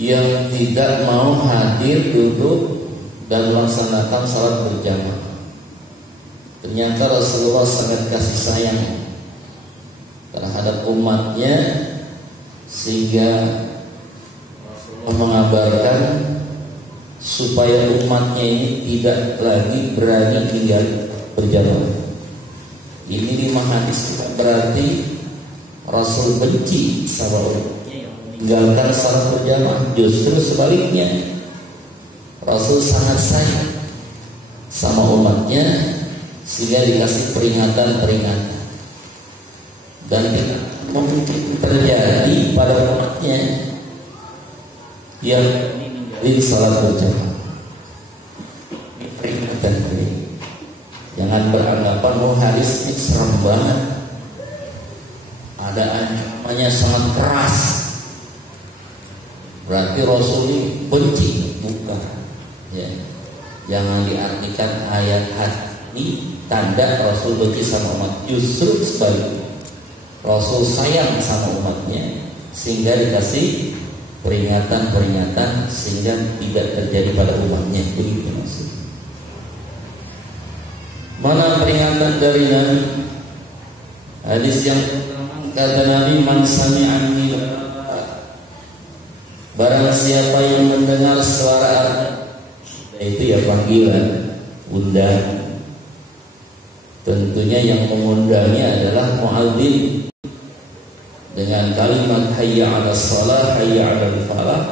yang tidak mau hadir duduk dan melaksanakan salat berjamaah. Ternyata Rasulullah sangat kasih sayang terhadap umatnya, sehingga Rasulullah mengabarkan supaya umatnya ini tidak lagi berani tinggal berjamaah. Ini 5 hadis berarti Rasul benci sama umatnya yang meninggalkan salat berjamaah. Justru sebaliknya, Rasul sangat sayang sama umatnya, sehingga dikasih peringatan-peringatan. Dan mungkin terjadi pada umatnya yang di salat berjamaah. Ini peringatan ini. Jangan beranggapan hadis ini serem banget, ada ancamannya sangat keras, berarti Rasul ini benci. Bukan ya. Jangan diartikan ayat ini tanda Rasul benci sama umat. Justru sebaliknya, Rasul sayang sama umatnya, sehingga dikasih peringatan-peringatan sehingga tidak terjadi pada umatnya. Begitu maksudnya. Mana peringatan dari Nabi? Hadis yang kata Nabi, man sami'ani, barang siapa yang mendengar suara itu ya panggilan, undang. Tentunya yang mengundangnya adalah muadzin dengan kalimat hayya 'alas shalah, hayya 'alal falah,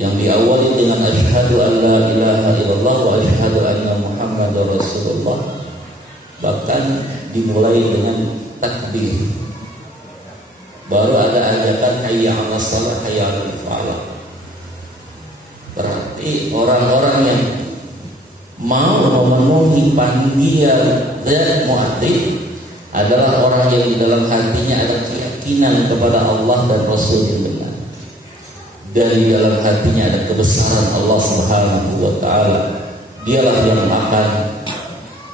yang diawali dengan asyhadu an la ilaha illallah wa asyhadu anna muhammadar rasulullah, bahkan dimulai dengan takbir. Baru ada ajakan hayya 'alas shalah, hayya 'alal falah. Berarti orang-orang yang mau memenuhi panggilan dan muadzin adalah orang yang di dalam hatinya ada keyakinan kepada Allah dan Rasul yang benar. Dari dalam hatinya ada kebesaran Allah Subhanahu wa taala. Dialah yang akan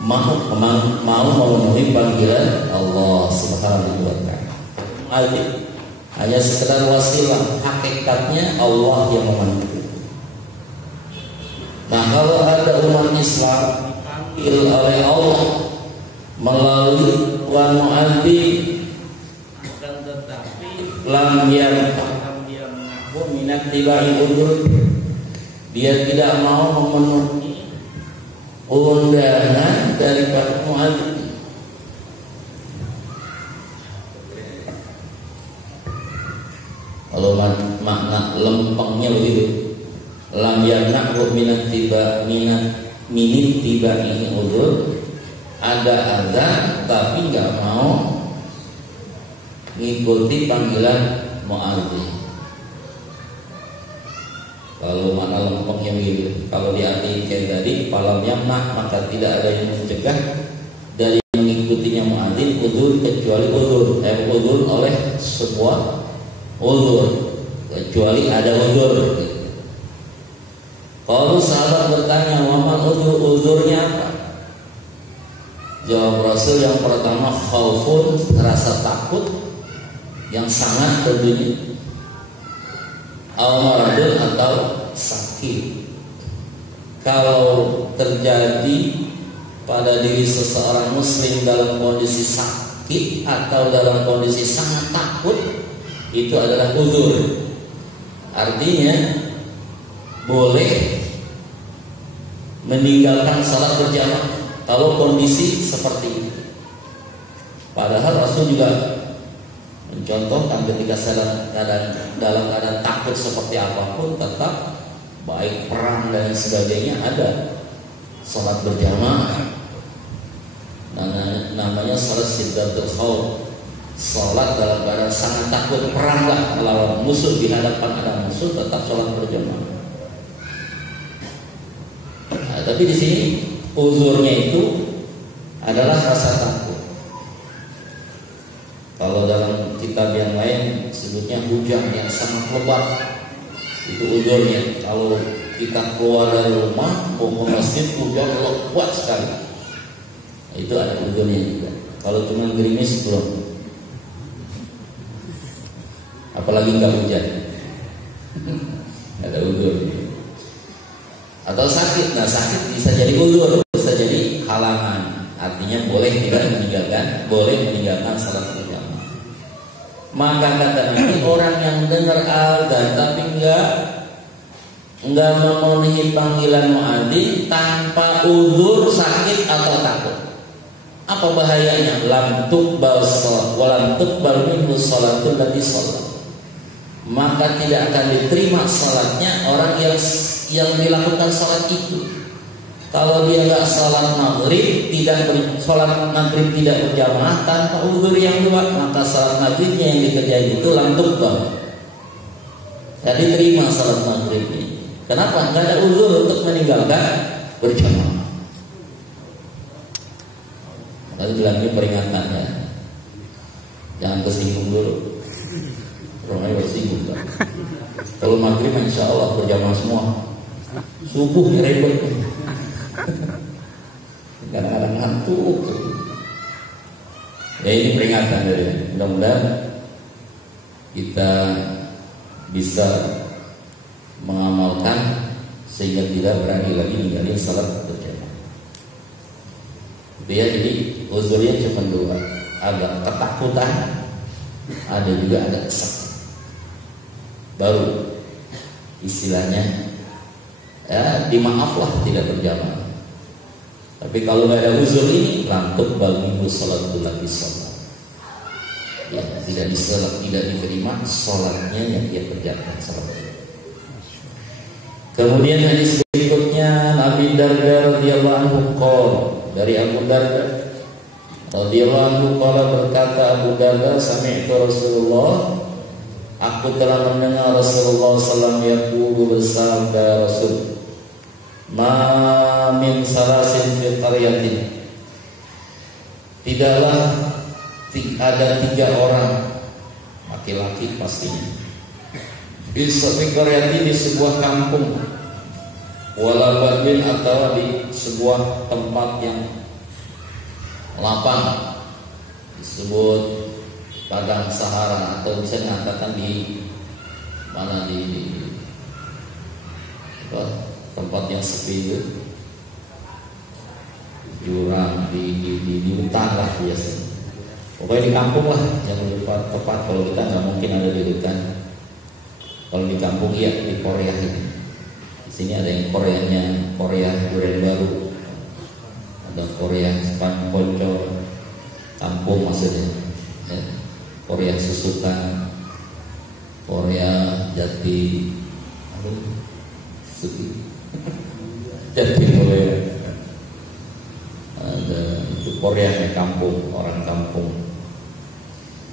mau memenuhi panggilan Allah Subhanahu wa taala. Muadzin hanya sekedar wasilah, hakikatnya Allah yang memanggil. Nah, kalau ada umat Islam dipanggil oleh Allah melalui tuan muadzin, bukan tetapi lam yang mengaku minat tibai udur, dia tidak mau memenuhi undangan daripada muadzin. Kalau makna lempengnya begitu, lam yamna'hu minat tiba ini udzur, ada azan tapi nggak mau ngikuti panggilan muadzin. Kalau makna lempengnya begitu, kalau diartikan kayak tadi falam yamna', maka tidak ada yang mencegah dari mengikutinya muadzin udzur kecuali udzur oleh sebuah udzur, kecuali ada udzur. Kalau sahabat bertanya, "Waman uzurnya apa?" Jawab Rasul yang pertama, khaufun, rasa takut yang sangat tentunya, al-maradun atau sakit. Kalau terjadi pada diri seseorang muslim dalam kondisi sakit atau dalam kondisi sangat takut, itu adalah uzur. Artinya boleh meninggalkan salat berjamaah kalau kondisi seperti itu. Padahal Rasul juga mencontohkan ketika dalam keadaan takut seperti apapun, tetap baik perang dan sebagainya, ada salat berjamaah. Namanya salat syiddatul khauf, salat dalam keadaan sangat takut, perang lah melawan musuh, di hadapan ada musuh, tetap salat berjamaah. Nah, tapi di sini uzurnya itu adalah rasa takut. Kalau dalam kitab yang lain sebutnya hujan yang sangat lebat, itu uzurnya. Kalau kita keluar dari rumah mau ke masjid, hujan lebat sekali, itu ada uzurnya juga. Kalau cuma gerimis belum, apalagi nggak hujan. Ada uzur. Atau sakit, nah sakit bisa jadi uzur, bisa jadi halangan. Artinya boleh tidak meninggalkan, boleh meninggalkan salat berjamaah. Maka kata Nabi, orang yang dengar azan tapi enggak memenuhi panggilan muadzin tanpa uzur, sakit atau takut. Apa bahayanya? Lam tuqbal shalah wa lam tuqbal minhu shalatul lati shalah. Maka tidak akan diterima salatnya orang yang dilakukan salat itu. Kalau dia nggak sholat maghrib, sholat maghrib tidak berjamaah tanpa uzur yang kuat, maka sholat maghribnya yang dikerjain itu lantuk bang. Gak diterima sholat maghribnya. Kenapa? Nggak ada uzur untuk meninggalkan berjamaah. Lalu bilangnya peringatan ya, jangan tersinggung dulu. Orangnya bersinggung kan. Kalau maghrib insya Allah berjamaah semua. Subuh ribet. Kadang-kadang ngantuk. Ya ini peringatan dari. Mudah-mudahan kita bisa mengamalkan sehingga tidak berani lagi ninggalin salat berjamaah. Dia jadi uzurnya cuma dua, ada ketakutan, ada juga ada kesakitan. Baru istilahnya ya dimaaflah tidak berjamaah. Tapi kalau nggak ada uzur ini, lantuk bagi sholatul lati sholat. Ya, tidak diterima sholatnya yang dia kerjakan sholat. Kemudian hadis berikutnya Nabi Darda radhiyallahu anhu qala, dari Abu Darda radhiyallahu anhu qala, berkata Abu Darda, sami'tu Rasulullah, aku telah mendengar Rasulullah sallallahu alaihi wasallam bersabda, Rasul, ma min salasin fi qaryatin, tidaklah ada 3 orang laki-laki pastinya di qaryatin, di sebuah kampung, wala badin, atau di sebuah tempat yang lapang, disebut padang Sahara, atau bisa mengatakan di mana, di tempat yang sepi itu, jurang, di hutan lah biasanya. Pokoknya di kampung lah yang lebih tepat. Kalau kita nggak mungkin ada di hutan. Kalau di kampung iya, di Korea ini. Di sini ada yang Koreanya Korea Duren Baru, ada Korea Sepan Ponco, kampung maksudnya. Ya. Korea Susukan, Korea Jati, Jati Mulia, ada itu Korea kampung, orang kampung.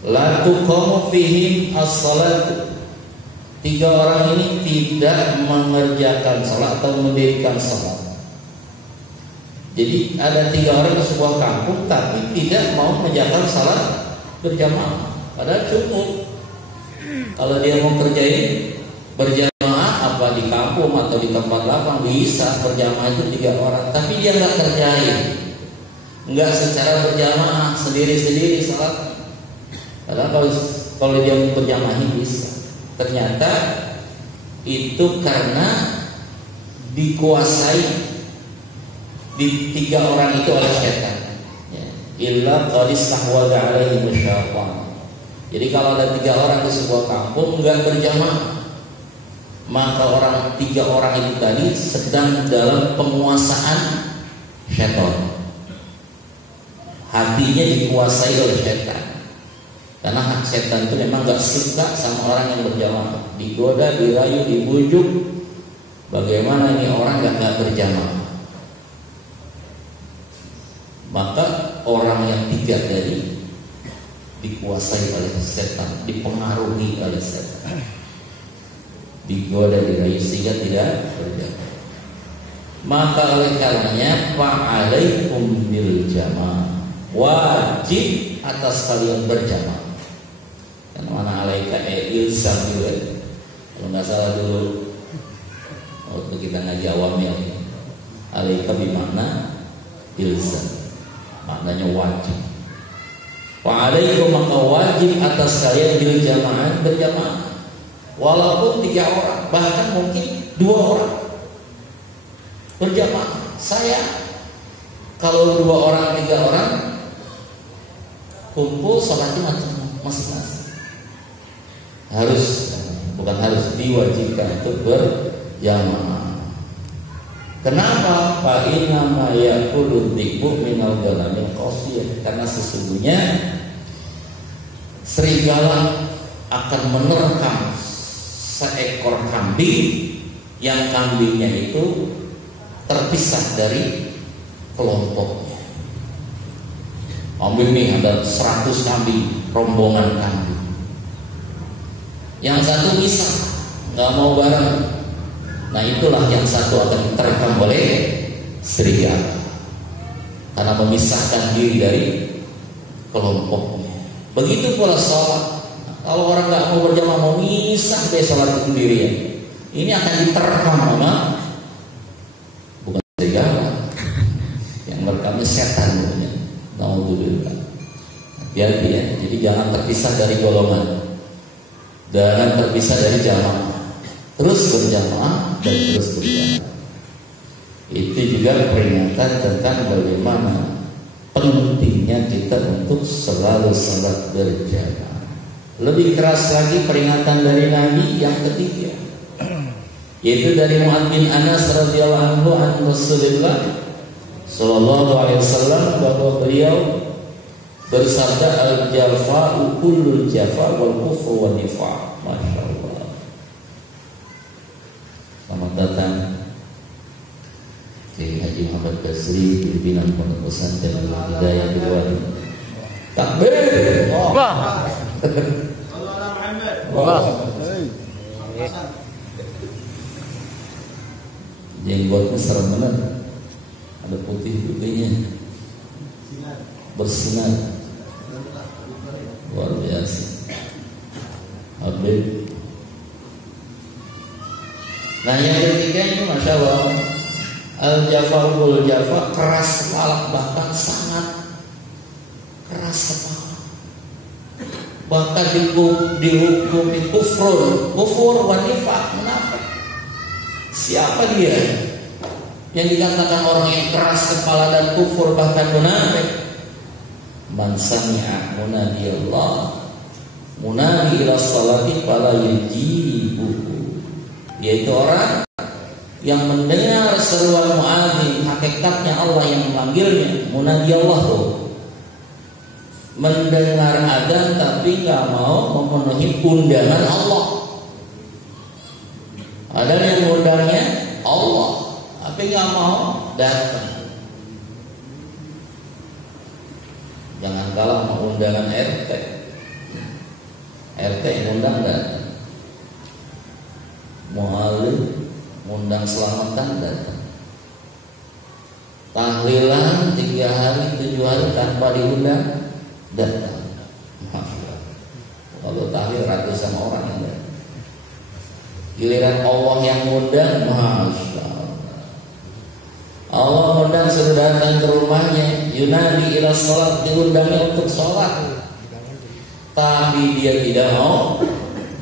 La tuqamu fihim as-salat, 3 orang ini tidak mengerjakan salat atau mendirikan salat. Jadi ada 3 orang di sebuah kampung tapi tidak mau mengerjakan salat berjamaah. Padahal cukup kalau dia mau kerjain berjamaah, apa di kampung atau di tempat lapang bisa berjamaah itu 3 orang, tapi dia nggak kerjain, nggak secara berjamaah sendiri-sendiri salat. Padahal kalau dia mau berjamaah bisa. Ternyata itu karena dikuasai di 3 orang itu oleh setan. Illa qad istahwadha alaihi syaitan. Jadi kalau ada 3 orang di sebuah kampung nggak berjamaah, maka 3 orang itu tadi sedang dalam penguasaan setan. Hatinya dikuasai oleh setan. Karena hak setan itu memang gak suka sama orang yang berjamaah, digoda, dirayu, dibujuk. Bagaimana ini orang gak berjamaah? Maka orang yang 3 tadi dikuasai oleh setan, dipengaruhi oleh setan, digoda, dirayu sehingga tidak berjamaah. Maka oleh karenanya fa'alaikum bil jamaah, wajib atas kalian berjamaah. Karena mana alaika ilzam juga. Kalau nggak salah dulu waktu kita ngaji awamnya, alaika bermakna ilzam, maknanya wajib. Wa alaikum, maka wajib atas kalian bil jamaah, berjamaah. walaupun 3 orang, bahkan mungkin 2 orang berjamaah. Saya kalau 2 orang 3 orang kumpul sholatnya masing-masing. Bukan harus, diwajibkan untuk berjamaah. Kenapa? Fa inna ma yaqulu dhibu minal ghanamil qasiyah. Karena sesungguhnya serigala akan menerkam seekor kambing yang kambingnya itu terpisah dari kelompoknya. Kambing nih ada 100 kambing, rombongan kambing. Yang satu misah, nggak mau bareng. Nah itulah yang satu akan terekam oleh serigala karena memisahkan diri dari kelompoknya. Begitu pula sholat. Kalau orang nggak mau berjamaah, mau misah dia sholat sendirian, ini akan diterkam sama bukan serigala, yang merekamnya setan namanya. Naudzubillah. Hati-hati ya. Jadi jangan terpisah dari golongan, jangan terpisah dari jamaah. Terus berjamaah dan terus berjamaah. Itu juga peringatan tentang bagaimana pentingnya kita untuk selalu salat berjamaah. Lebih keras lagi peringatan dari Nabi yang ketiga, yaitu dari Mu'adz bin Anas radhiyallahu anhu an Rasulullah sallallahu alaihi wasallam, bahwa beliau bersabda, al-jafa'u kullul jafa' wal kufru wan nifaq. Masyaallah. Selamat datang Kiai Haji Muhammad Basri, pimpinan Pondok Pesantren Al-Hidayah Bilwadi. Takbir. Allah. Allah. Jenggotnya serem benar. Ada putih-putihnya, bersinar, luar biasa. Habib. Nah yang ketiga ini Masya Allah, al-jafa'ul jafa', keras kepala, bahkan sangat keras kepala, bahkan dihukumi kufur wa nifaq, munafik. Siapa dia yang dikatakan orang yang keras kepala dan kufur bahkan munafik? Man sami'a munadi Allah munadi ila sholati fala yujibuhu, yaitu orang yang mendengar seruan muadzin, hakikatnya Allah yang memanggilnya. Munadi Allah tuh mendengar adzan tapi nggak mau memenuhi undangan Allah. Ada yang mengundangnya Allah tapi nggak mau datang. Jangan kalah sama undangan RT. RT ngundang datang, mualim ngundang selamatan datang, tahlilan 3 hari 7 hari tanpa diundang datang. Kalau tahlil ratusan orang yang datang. Giliran Allah yang ngundang, Masya Allah. Allah ngundang sudah datang ke rumahnya, yunadi ila sholat, diundangnya untuk sholat, tapi dia tidak mau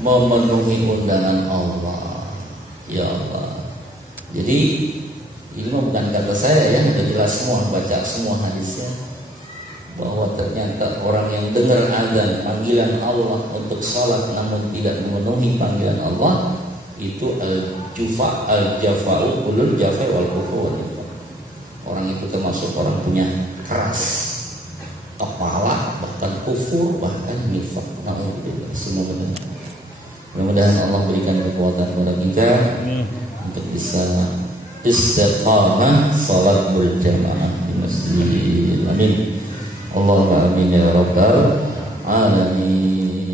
memenuhi undangan Allah. Ya Allah. Jadi ini bukan kata saya ya, sudah jelas semua, baca semua hadisnya, bahwa ternyata orang yang dengar azan panggilan Allah untuk sholat namun tidak memenuhi panggilan Allah, itu al-jafa'u ulul jafa' wal kufur. Orang itu termasuk orang punya keras kepala, bahkan kufur, bahkan nifaq. Nauzubillah. Semua benar. Mudah-mudahan Allah berikan kekuatan kepada kita untuk bisa istiqamah salat berjamaah di masjid. Amin. Allahumma amin ya rabbal alamin.